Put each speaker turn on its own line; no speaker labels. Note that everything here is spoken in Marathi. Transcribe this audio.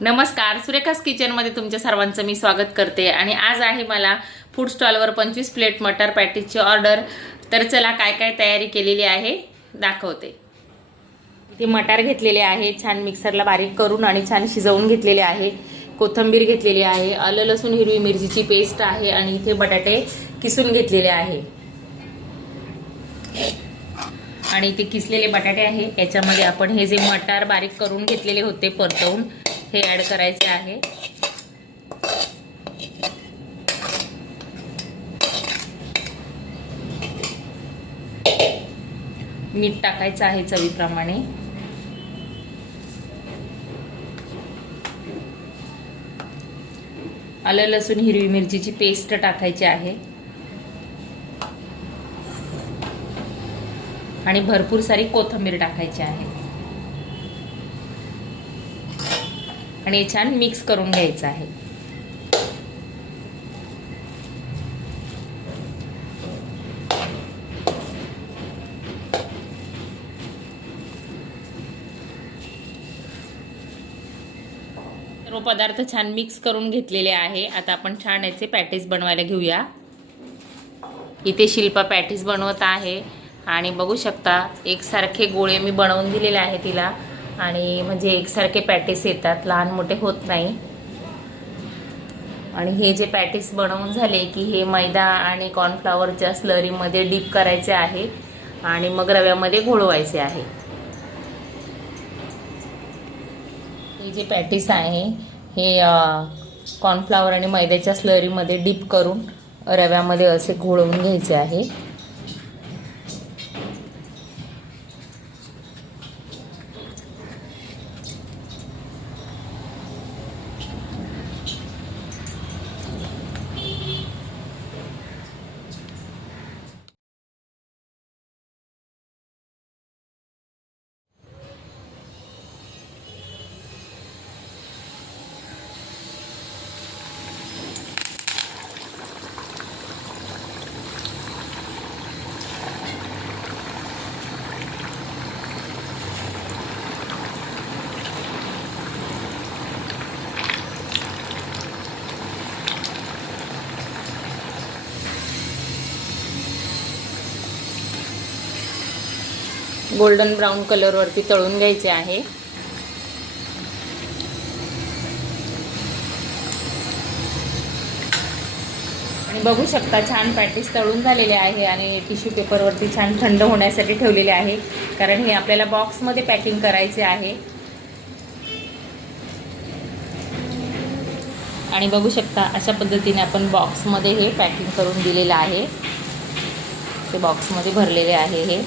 नमस्कार सुरेखास किचनमध्ये तुमच्या सर्वांचं मी स्वागत करते. आणि आज आहे मला फूड स्टॉलवर पंचवीस प्लेट मटर पॅटीसची ऑर्डर. तर चला काय काय तयारी केलेली आहे दाखवते. इथे मटार घेतलेले आहे छान मिक्सरला बारीक करून आणि छान शिजवून घेतलेले आहे. कोथिंबीर घेतलेली आहे आलं लसूण हिरवी मिरचीची पेस्ट आहे आणि इथे बटाटे किसून घेतलेले आहे. आणि इथे किसलेले बटाटे आहे याच्यामध्ये आपण हे जे मटार बारीक करून घेतलेले होते परतवून हे ॲड करायचे आहे. मीठ टाकायचं आहे चवीप्रमाणे. आलं लसूण हिरवी मिरचीची पेस्ट टाकायची आहे. आणि भरपूर सारी कोथिंबीर टाकायची आहे. आणि हे छान मिक्स करून घ्यायचं आहे. सर्व पदार्थ छान मिक्स करून घेतलेले आहे. आता आपण छान याचे पॅटीस बनवायला घेऊया. इथे शिल्पा पॅटीस बनवत आहे. आणि बघू शकता एकसारखे गोळे मी बनवून दिलेले आहे तिला. आणि म्हणजे एकसारखे पॅटीस येतात लहान मोठे होत नाही. आणि हे जे पॅटीस बनवून झाले की हे मैदा आणि कॉर्नफ्लावरच्या स्लरीमध्ये डीप करायचे आहे आणि मग रव्यामध्ये घोळवायचे आहे. हे जे पॅटीस आहे हे कॉर्नफ्लावर आणि मैद्याच्या स्लरीमध्ये डीप करून रव्यामध्ये असे घोळवून घ्यायचे आहे. गोल्डन ब्राऊन कलरवरती तळून घ्यायचे आहे. आणि बघू शकता छान पॅटीस तळून झालेले आहे आणि टिश्यू पेपरवरती छान थंड होण्यासाठी ठेवलेले आहे. कारण हे आपल्याला बॉक्समध्ये पॅकिंग करायचे आहे. आणि बघू शकता अशा पद्धतीने आपण बॉक्समध्ये हे पॅकिंग करून दिलेलं आहे. ते बॉक्समध्ये भरलेले आहे हे.